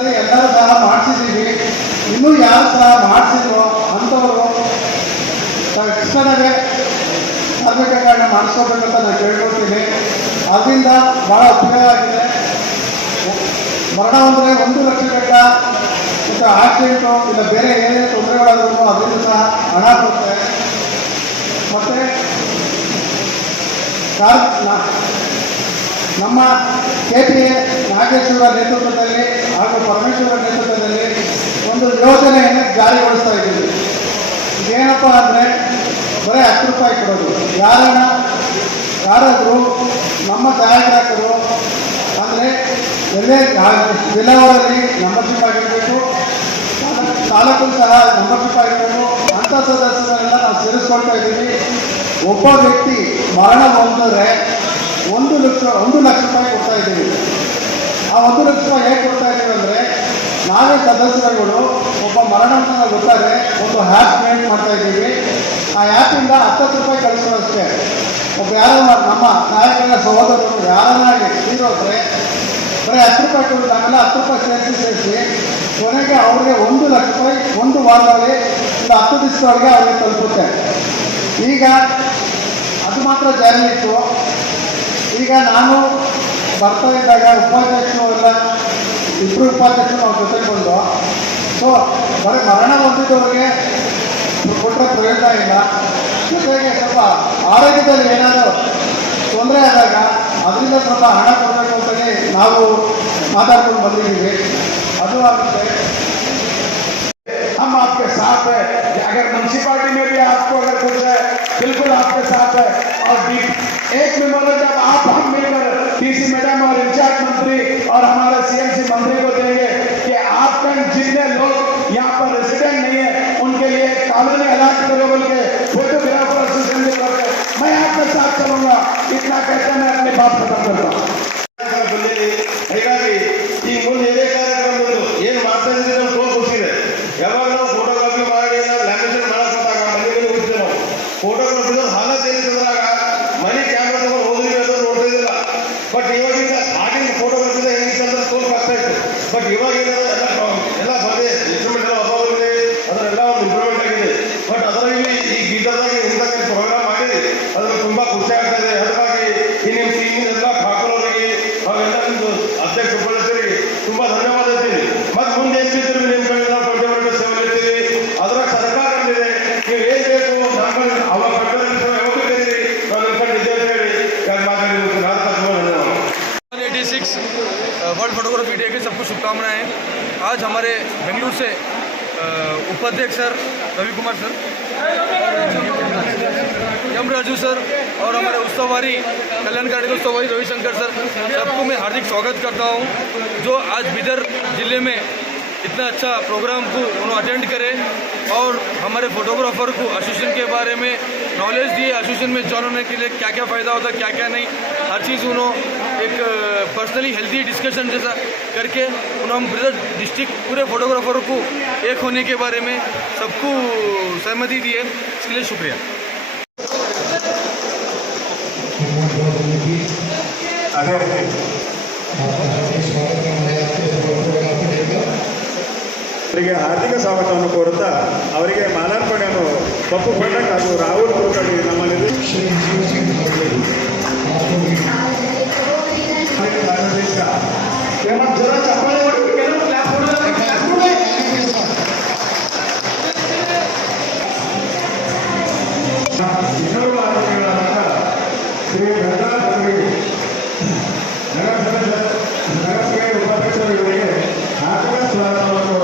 ಎಲ್ಲರೂ ಸಹ ಮಾಡಿಸಿದ್ದೀವಿ ಇನ್ನೂ ಯಾರು ಸಹ ಮಾಡಿಸಿದ್ರು ಅಂಥವರು ತಕ್ಷಣವೇ ಕಾರ್ಮಿಕಗಳನ್ನ ಮಾಡಿಸ್ಕೋಬೇಕಂತ ನಾನು ಕೇಳ್ಕೊಳ್ತೀನಿ. ಅದರಿಂದ ಭಾಳ ಉಪಯೋಗ ಆಗಿದೆ. ಮರಣ ಅಂದರೆ ಒಂದು ಲಕ್ಷ ಗಂಟ ಮತ್ತು ಆಕ್ಸಿಡೆಂಟು ಇಲ್ಲ ಬೇರೆ ಏನೇ ತೊಂದರೆಗಳಾದ್ರೂ ಅದರಿಂದ ಸಹ ಹಣ ಕೊಡುತ್ತೆ. ಮತ್ತು ನಮ್ಮ ಕೆ ಪಿ ಎ ನಾಗೇಶ್ವರ ನೇತೃತ್ವದಲ್ಲಿ ಹಾಗೂ ಪರಮೇಶ್ವರ ನೇತೃತ್ವದಲ್ಲಿ ಒಂದು ಯೋಜನೆಯನ್ನು ಜಾರಿಗೊಳಿಸ್ತಾ ಇದ್ದೀವಿ. ಏನಪ್ಪ ಅಂದರೆ ಬರೀ ಹತ್ತು ರೂಪಾಯಿ ಕೊಡೋದು. ಯಾರನ್ನ ಯಾರಾದರೂ ನಮ್ಮ ಛಾಯಾಗ್ರಾಹಕರು ಅಂದರೆ ಎಲ್ಲೇ ಜಿಲ್ಲಾವರಲ್ಲಿ ಮೆಂಬರ್ಶಿಪ್ ಆಗಿರಬೇಕು ತಾಲೂಕು ಸಹ ಮೆಂಬರ್ಶಿಪ್ ಆಗಿರಬೇಕು ಅಂಥ ಸದಸ್ಯರನ್ನೆಲ್ಲ ನಾವು ಸೇರಿಸ್ಕೊಳ್ತಾ ಇದ್ದೀವಿ. ಒಬ್ಬ ವ್ಯಕ್ತಿ ಮರಣ ಹೊಂದಿದ್ರೆ ಒಂದು ಲಕ್ಷ ಒಂದು ಲಕ್ಷ ರೂಪಾಯಿ ಕೊಡ್ತಾ ಇದ್ದೀವಿ. ಆ ಒಂದು ಲಕ್ಷ ರೂಪಾಯಿ ಹೇಗೆ ಕೊಡ್ತಾ ಇದ್ದೀವಿ ಅಂದರೆ, ನಾವೇ ಸದಸ್ಯರುಗಳು ಒಬ್ಬ ಮರಣ ಗೊತ್ತಾರೆ ಒಂದು ಆ್ಯಪ್ ಕ್ರಿಯೇಟ್ ಮಾಡ್ತಾ ಇದ್ದೀವಿ. ಆ ಆ್ಯಪಿಂದ ಹತ್ತತ್ತು ರೂಪಾಯಿ ಕಳಿಸೋದಷ್ಟೇ ಒಬ್ಬ ಯಾರೋ ನಮ್ಮ ನಾಯಕರ ಸಹೋದರರು ಯಾರನ್ನಾಗಿ ತೀರೋದ್ರೆ ಬರೀ ಹತ್ತು ರೂಪಾಯಿ ಆಮೇಲೆ ಹತ್ತು ರೂಪಾಯಿ ಸೇರಿಸಿ ಸೇರಿಸಿ, ಕೊನೆಗೆ ಅವ್ರಿಗೆ ಒಂದು ಲಕ್ಷ ರೂಪಾಯಿ, ಒಂದು ವಾರದಲ್ಲಿ ಒಂದು ಹತ್ತು ದಿವಸದೊಳಗೆ ಅವ್ರಿಗೆ ತಲುಪುತ್ತೆ. ಈಗ ಅದು ಮಾತ್ರ ಜಾರಿ ಇತ್ತು. ಈಗ ನಾನು ಬರ್ತಾ ಇದ್ದಾಗ ಉಪಾಧ್ಯಕ್ಷರು ಎಲ್ಲ ಇಬ್ಬರು ಉಪಾಧ್ಯಕ್ಷರು ನಾವು ಜೊತೆಗೊಂಡು ಸೊ ಬರೀ ಮರಣ ಹೊಂದಿದವ್ರಿಗೆ ಕೊಟ್ಟರೆ ಪ್ರಯೋಜನ ಇಲ್ಲ ಜೊತೆಗೆ ಸ್ವಲ್ಪ ಆರೋಗ್ಯದಲ್ಲಿ ಏನಾದರೂ ತೊಂದರೆ ಆದಾಗ ಅದರಿಂದ ಸ್ವಲ್ಪ ಹಣ ಕೊಡಬೇಕು ಅಂತಲೇ ನಾವು ಮಾತಾಡ್ಕೊಂಡು ಬಂದಿದ್ದೀವಿ ಅದು ಆಗುತ್ತೆ हम आपके साथ है अगर म्यूनसिपालिटी में भी आपको अगर कुछ है बिल्कुल आपके साथ है और डी- एक मेंबर जब आप हम मिलकर डीसी मैडम और इंचार्ज मंत्री और हमारे सीएमसी मंत्री को देंगे कि आपका जितने लोग यहाँ पर रेसिडेंट नहीं है, उनके लिए कानूनी हालात करो बोल के फोटोग्राफर एसोसिएशन के तौर पर मैं आपके साथ चलूँगा। इतना कहकर मैं अपनी बात खत्म करता हूँ। आज हमारे बेंगलुरु से उपाध्यक्ष sir, Ravi Kumar sir M Raju sir और हमारे उत्सवारी कल्याणकारी के उत्सववारी रविशंकर सर, सबको मैं हार्दिक स्वागत करता हूँ, जो आज बिदर ज़िले में इतना अच्छा प्रोग्राम को उन्होंने अटेंड करे और हमारे फोटोग्राफर को एसोसिएशन के बारे में नॉलेज दिए एसोसिएशन में ज्वाइन होने के लिए क्या क्या फ़ायदा होता है क्या क्या नहीं, हर चीज़ उन्होंने एक पर्सनली हेल्दी डिस्कशन जैसा करके उन्होंने ब्रदर डिस्ट्रिक्ट पूरे फोटोग्राफर को एक होने के बारे में सबको सहमति दी है इसके लिए शुक्रिया ಅದೇ ಅವರಿಗೆ ಹಾರ್ದಿಕ ಸ್ವಾಗತವನ್ನು ಕೋರುತ್ತಾ ಅವರಿಗೆ ಮಾಲಾರ್ಪಣೆಯನ್ನು ಪಪ್ಪು ಪಂಡಕ್ ಹಾಗೂ ರಾಹುಲ್ ಕುಲಕರ್ಣಿ ನಮ್ಮಲ್ಲಿ ನಗರ ನಗರಸಭೆ ಉಪಾಧ್ಯಕ್ಷರುಗಳಿಗೆ ಆಕಳ ಸ್ವಾಗತವನ್ನು